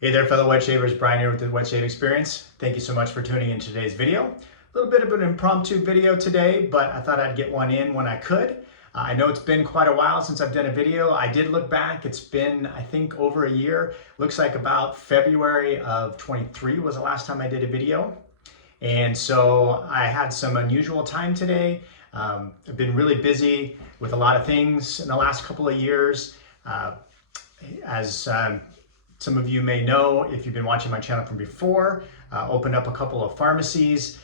Hey there, fellow wet shavers. Brian here with the Wet Shave Experience. Thank you so much for tuning in today's video. A little bit of an impromptu video today, but I thought I'd get one in when I could. I know it's been quite a while since I've done a video. I did look back. It's been, I think, over a year. Looks like about February of 23 was the last time I did a video. And so I had some unusual time today. I've been really busy with a lot of things in the last couple of years. As some of you may know, if you've been watching my channel from before, opened up a couple of pharmacies.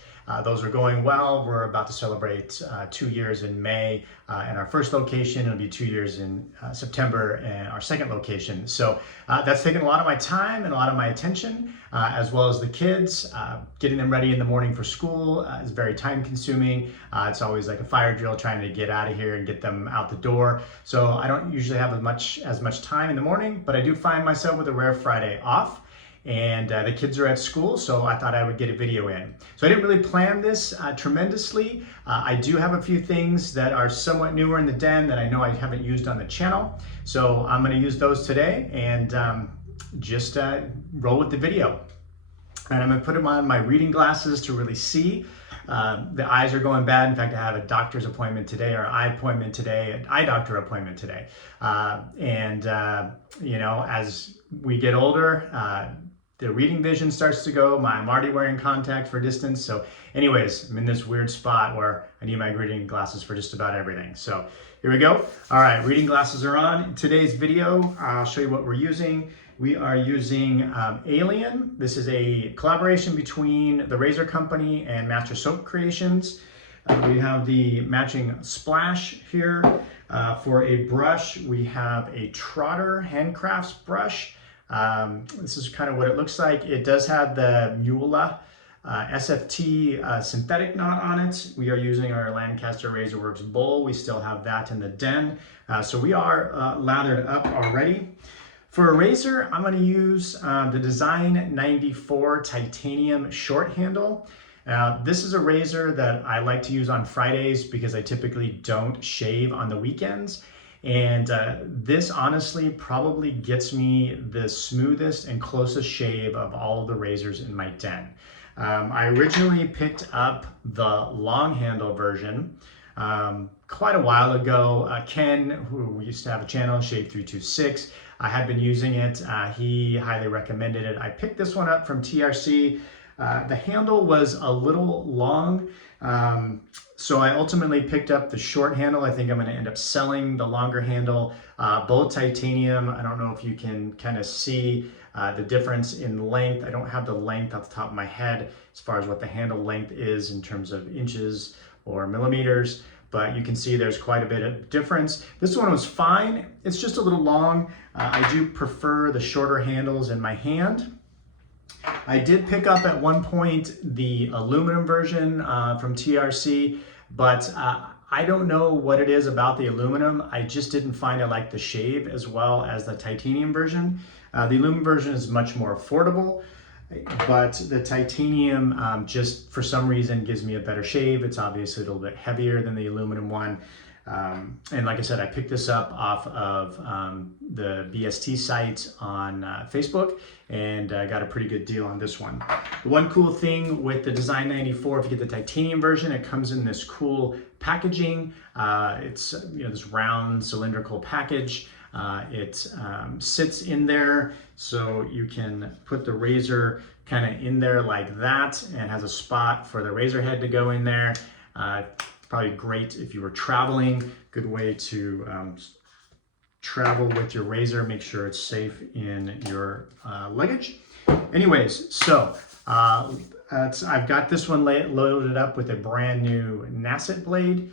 Those are going well. We're about to celebrate 2 years in May in our first location. It'll be 2 years in September in our second location. So that's taken a lot of my time and a lot of my attention, as well as the kids. Getting them ready in the morning for school is very time consuming. It's always like a fire drill trying to get out of here and get them out the door. So I don't usually have as much time in the morning, but I do find myself with a rare Friday off. And the kids are at school, so I thought I would get a video in. So I didn't really plan this tremendously. I do have a few things that are somewhat newer in the den that I know I haven't used on the channel. So I'm going to use those today and just roll with the video. And I'm going to put them on my reading glasses to really see. The eyes are going bad. In fact, I have a doctor's appointment today, or eye appointment today, an eye doctor appointment today. You know, as we get older, the reading vision starts to go. I'm already wearing contacts for distance. So anyways, I'm in this weird spot where I need my reading glasses for just about everything. So here we go. All right, reading glasses are on. In today's video, I'll show you what we're using. We are using Alien. This is a collaboration between the Razor Company and Master Soap Creations. We have the matching splash here. For a brush, we have a Trotter Handcrafts brush. This is kind of what it looks like. It does have the Mueller SFT synthetic knot on it. We are using our Lancaster Razorworks bowl. We still have that in the den. So we are lathered up already. For a razor, I'm going to use the Design 94 titanium short handle. This is a razor that I like to use on Fridays because I typically don't shave on the weekends. And this honestly probably gets me the smoothest and closest shave of all of the razors in my den. I originally picked up the long handle version quite a while ago. Ken, who we used to have a channel, Shave 326, I had been using it. He highly recommended it. I picked this one up from TRC. The handle was a little long. So I ultimately picked up the short handle. I think I'm going to end up selling the longer handle, both titanium. I don't know if you can kind of see the difference in length. I don't have the length off the top of my head as far as what the handle length is in terms of inches or millimeters, but you can see there's quite a bit of difference. This one was fine. It's just a little long. I do prefer the shorter handles in my hand. I did pick up at one point the aluminum version from TRC, but I don't know what it is about the aluminum. I just didn't find I like the shave as well as the titanium version. The aluminum version is much more affordable, but the titanium just for some reason gives me a better shave. It's obviously a little bit heavier than the aluminum one. And like I said, I picked this up off of the BST site on Facebook and got a pretty good deal on this one. The one cool thing with the Design 94, if you get the titanium version, it comes in this cool packaging. It's this round cylindrical package. It sits in there so you can put the razor kind of in there like that, and has a spot for the razor head to go in there. Probably great if you were traveling. Good way to travel with your razor. Make sure it's safe in your luggage. Anyways, so I've got this one loaded up with a brand new Nasset blade.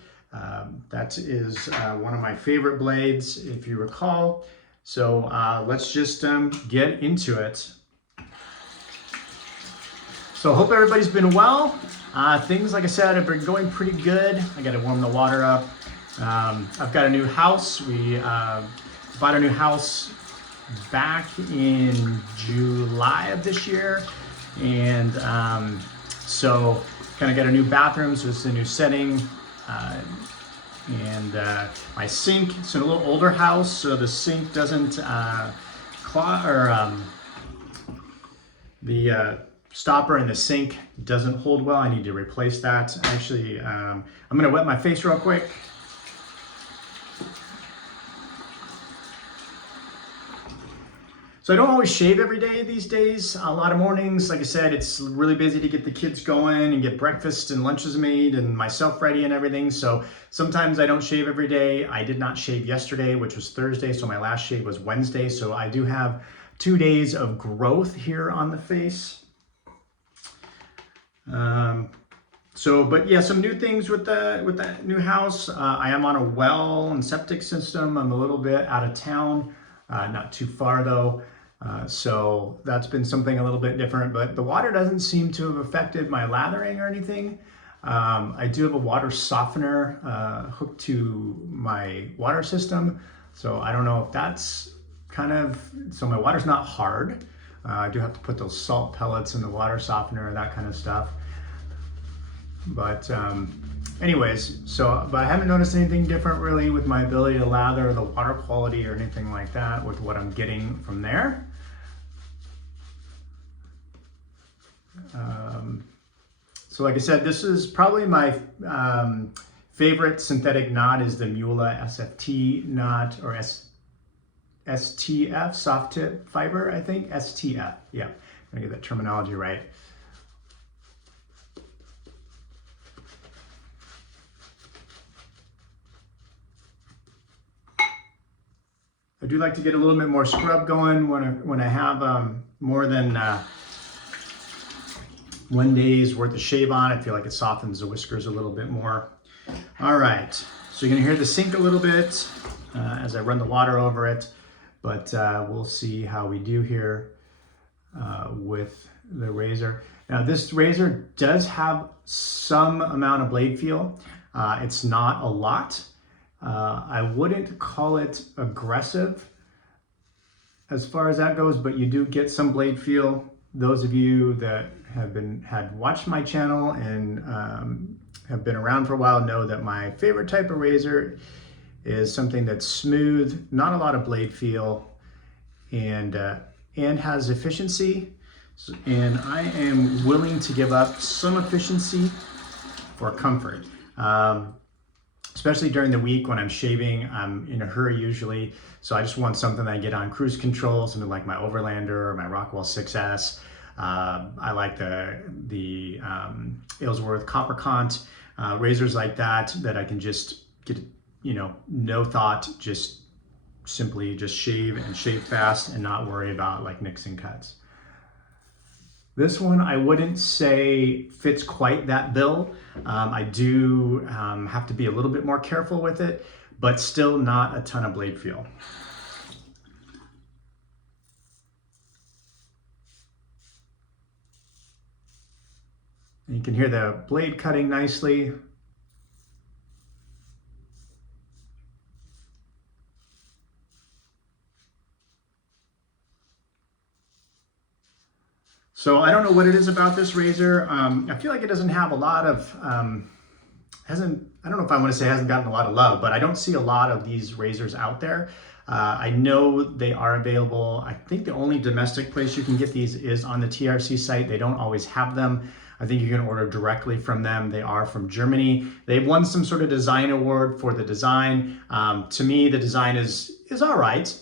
That is one of my favorite blades, if you recall. So let's just get into it. So hope everybody's been well. Things, like I said, have been going pretty good. I got to warm the water up. I've got a new house. We bought a new house back in July of this year. And so kind of got a new bathroom, so it's a new setting. My sink, it's a little older house, so the sink doesn't The stopper in the sink doesn't hold well. I need to replace that. Actually, I'm gonna wet my face real quick. So I don't always shave every day these days. A lot of mornings, like I said, it's really busy to get the kids going and get breakfast and lunches made and myself ready and everything. So sometimes I don't shave every day. I did not shave yesterday, which was Thursday. So my last shave was Wednesday. So I do have 2 days of growth here on the face. But yeah, some new things with that new house. I am on a well and septic system. I'm a little bit out of town, not too far though. So that's been something a little bit different, but the water doesn't seem to have affected my lathering or anything. I do have a water softener hooked to my water system. So I don't know if that's so my water's not hard. I do have to put those salt pellets in the water softener and that kind of stuff. But anyways, but I haven't noticed anything different really with my ability to lather, the water quality or anything like that with what I'm getting from there. So like I said, this is probably my favorite synthetic knot is the Mula SFT knot, or STF, soft tip fiber, I think. STF, yeah, I'm gonna get that terminology right. I do like to get a little bit more scrub going when I have more than 1 day's worth of shave on. I feel like it softens the whiskers a little bit more. All right, so you're gonna hear the sink a little bit as I run the water over it, but we'll see how we do here with the razor. Now this razor does have some amount of blade feel. It's not a lot. I wouldn't call it aggressive as far as that goes, but you do get some blade feel. Those of you that had watched my channel and have been around for a while know that my favorite type of razor is something that's smooth, not a lot of blade feel, and has efficiency. And I am willing to give up some efficiency for comfort. Especially during the week when I'm shaving, I'm in a hurry usually. So I just want something that I get on cruise control, something like my Overlander or my Rockwell 6S. I like the Aylesworth Copper Cont razors like that I can just get, no thought, just simply just shave and shave fast and not worry about like nicks and cuts. This one I wouldn't say fits quite that bill. I do have to be a little bit more careful with it, but still not a ton of blade feel. And you can hear the blade cutting nicely. So I don't know what it is about this razor. I feel like it doesn't have a lot of, I don't know if I want to say it hasn't gotten a lot of love, but I don't see a lot of these razors out there. I know they are available. I think the only domestic place you can get these is on the TRC site. They don't always have them. I think you can order directly from them. They are from Germany. They've won some sort of design award for the design. To me, the design is all right.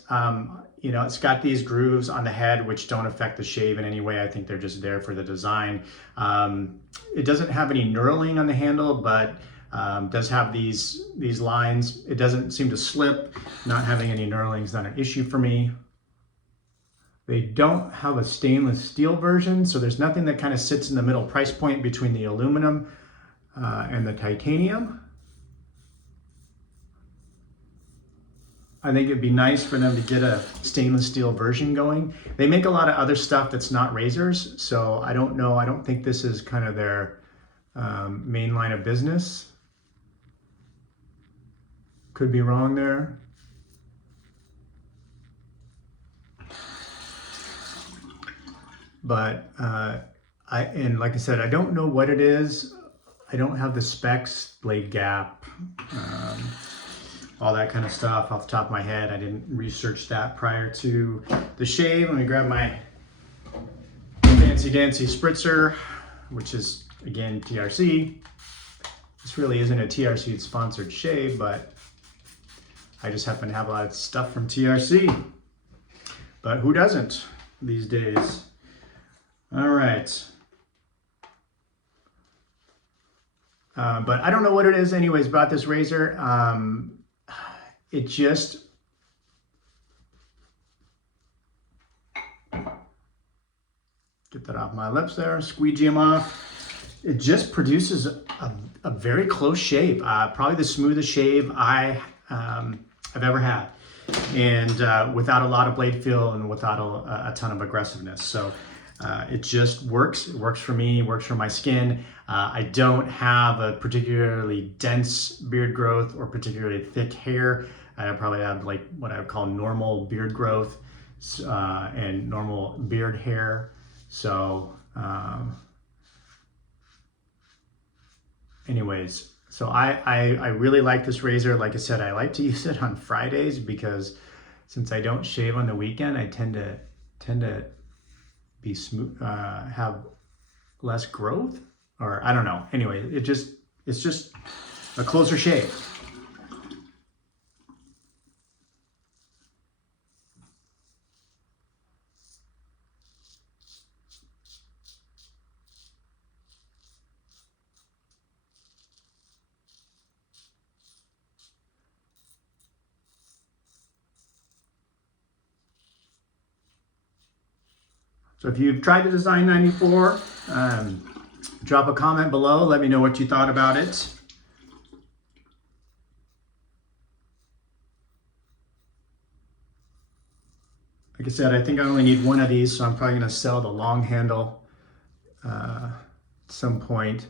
It's got these grooves on the head which don't affect the shave in any way. I think they're just there for the design. It doesn't have any knurling on the handle, but does have these lines. It doesn't seem to slip. Not having any knurling is not an issue for me. They don't have a stainless steel version, so there's nothing that kind of sits in the middle price point between the aluminum and the titanium. I think it'd be nice for them to get a stainless steel version going. They make a lot of other stuff that's not razors, so I don't know. I don't think this is kind of their main line of business. Could be wrong there. But and like I said, I don't know what it is. I don't have the specs, blade gap, all that kind of stuff off the top of my head. I didn't research that prior to the shave. Let me grab my fancy fancy dancy spritzer, which is again TRC. This really isn't a TRC sponsored shave, but I just happen to have a lot of stuff from TRC. But who doesn't these days? All right. But I don't know what it is anyways about this razor. It just, get that off my lips there, squeegee them off. It just produces a very close shave, probably the smoothest shave I've ever had. And without a lot of blade feel and without a ton of aggressiveness. So it just works. It works for me, it works for my skin. I don't have a particularly dense beard growth or particularly thick hair. I probably have like what I would call normal beard growth and normal beard hair. So anyways, so I really like this razor. Like I said, I like to use it on Fridays because since I don't shave on the weekend, I tend to be smooth, have less growth, or I don't know. Anyway, it's just a closer shave. So if you've tried the Design 94, drop a comment below. Let me know what you thought about it. Like I said, I think I only need one of these, so I'm probably going to sell the long handle at some point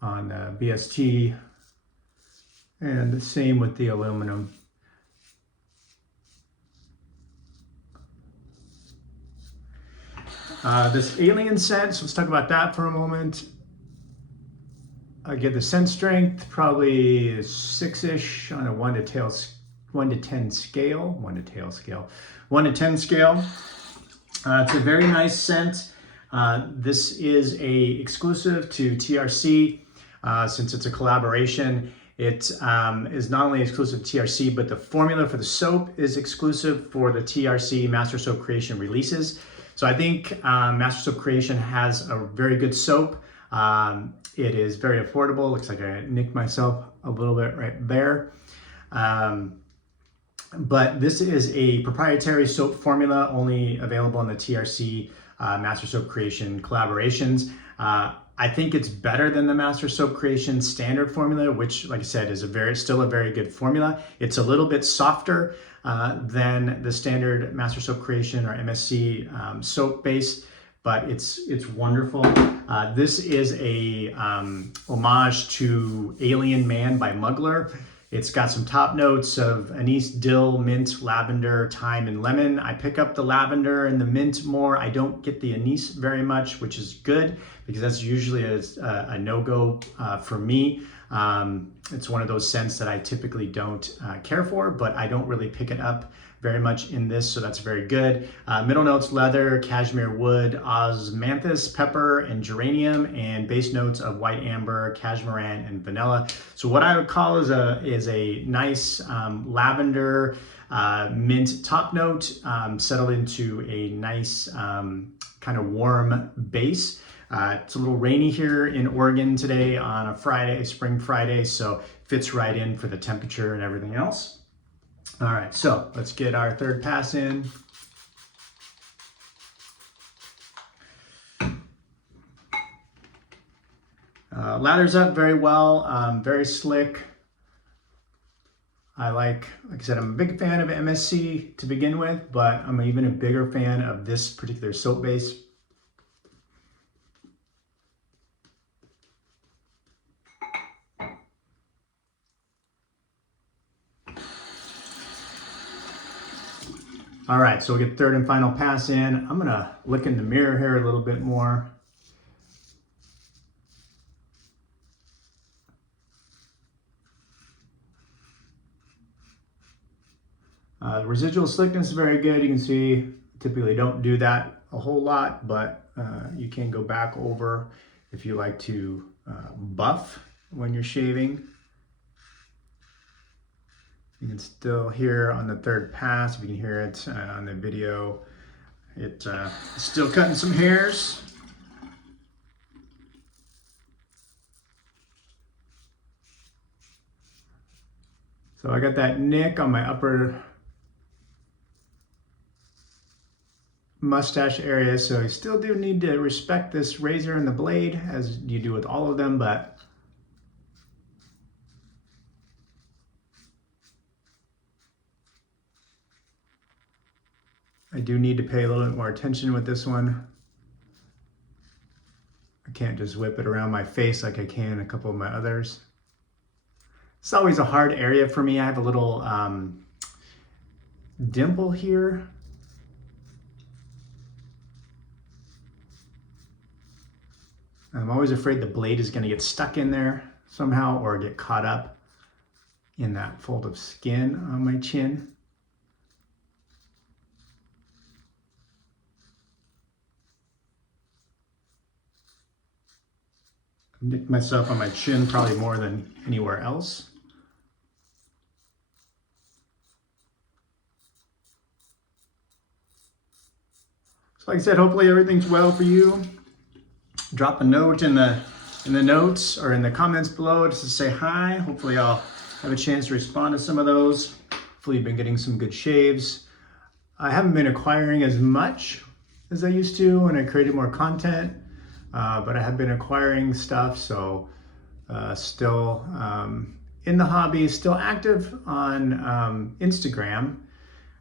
on BST, and the same with the aluminum. This alien scent, so let's talk about that for a moment. I get the scent strength probably 6-ish on a 1 to 10 scale. 1 to 10 scale. It's a very nice scent. This is a exclusive to TRC since it's a collaboration. It is not only exclusive to TRC, but the formula for the soap is exclusive for the TRC Master Soap Creation releases. So I think Master Soap Creation has a very good soap. It is very affordable. Looks like I nicked myself a little bit right there. But this is a proprietary soap formula only available in the TRC Master Soap Creation collaborations. I think it's better than the Master Soap Creation standard formula, which, like I said, is still a very good formula. It's a little bit softer than the standard Master Soap Creation or MSC soap base, but it's wonderful. This is a homage to Alien Man by Mugler. It's got some top notes of anise, dill, mint, lavender, thyme, and lemon. I pick up the lavender and the mint more. I don't get the anise very much, which is good because that's usually a no-go for me. It's one of those scents that I typically don't care for, but I don't really pick it up very much in this, so that's very good. Middle notes: leather, cashmere wood, osmanthus, pepper, and geranium, and base notes of white amber, cashmeran, and vanilla. So what I would call is a nice lavender mint top note settled into a nice kind of warm base. It's a little rainy here in Oregon today on a Friday, spring Friday, so fits right in for the temperature and everything else. All right, so let's get our third pass in. Lathers up very well, very slick. Like I said, I'm a big fan of MSC to begin with, but I'm even a bigger fan of this particular soap base. All right, so we'll get third and final pass in. I'm gonna look in the mirror here a little bit more. The residual slickness is very good. You can see Typically don't do that a whole lot, but you can go back over if you like to buff when you're shaving. You can still hear on the third pass, if you can hear it on the video, it's still cutting some hairs. So I got that nick on my upper mustache area, so you still do need to respect this razor and the blade as you do with all of them, but I do need to pay a little bit more attention with this one. I can't just whip it around my face like I can a couple of my others. It's always a hard area for me. I have a little dimple here. I'm always afraid the blade is going to get stuck in there somehow or get caught up in that fold of skin on my chin. I nicked myself on my chin probably more than anywhere else. So like I said, hopefully everything's well for you. Drop a note in the notes or in the comments below just to say hi. Hopefully I'll have a chance to respond to some of those. Hopefully you've been getting some good shaves. I haven't been acquiring as much as I used to when I created more content, but I have been acquiring stuff, so still in the hobby, still active on Instagram.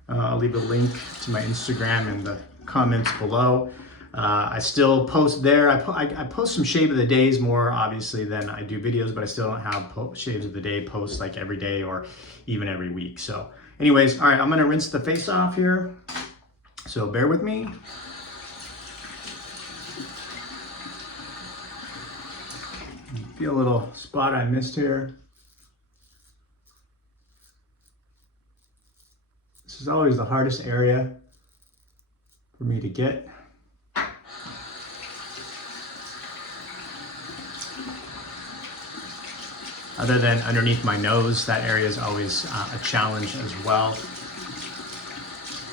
I'll leave a link to my Instagram in the comments below. I still post there. I post some shave of the days more obviously than I do videos, but I still don't have shaves of the day posts like every day or even every week. So anyways, all right, I'm gonna rinse the face off here. So bear with me. Feel a little spot I missed here. This is always the hardest area for me to get. Other than underneath my nose, that area is always a challenge as well.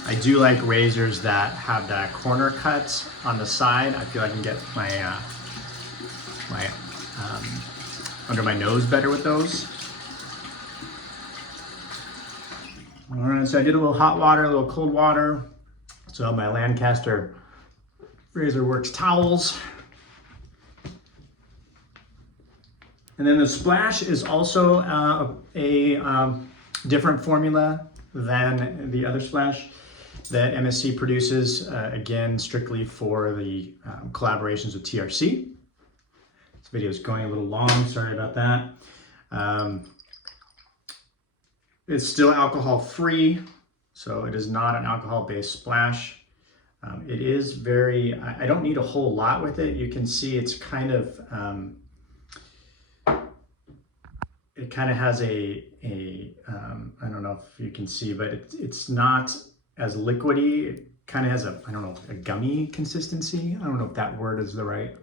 I do like razors that have that corner cut on the side. I feel I can get my under my nose better with those. All right, so I did a little hot water, a little cold water. So my Lancaster Razor Works towels. And then the splash is also a different formula than the other splash that MSC produces, again, strictly for the collaborations with TRC. This video is going a little long, sorry about that. It's still alcohol free, so it is not an alcohol-based splash. It is very, I don't need a whole lot with it. You can see it's kind of, it kind of has I don't know if you can see, but it's not as liquidy. It kind of has a gummy consistency. I don't know if that word is the right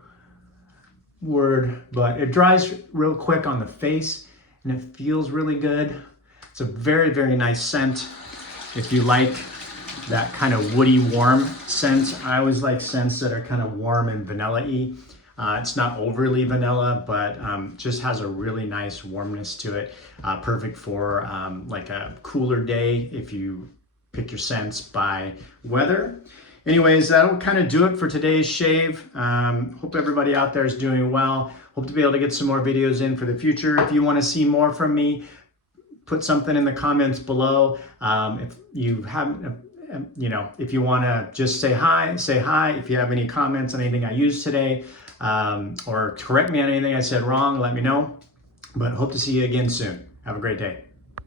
word, but it dries real quick on the face and it feels really good. It's a very, very nice scent. If you like that kind of woody, warm scent, I always like scents that are kind of warm and vanilla-y. It's not overly vanilla, but just has a really nice warmness to it. Perfect for like a cooler day if you pick your scents by weather. Anyways, that'll kind of do it for today's shave. Hope everybody out there is doing well. Hope to be able to get some more videos in for the future. If you want to see more from me, put something in the comments below. If you haven't, if you want to just say hi, say hi. If you have any comments on anything I used today, or correct me on anything I said wrong, let me know. But hope to see you again soon. Have a great day.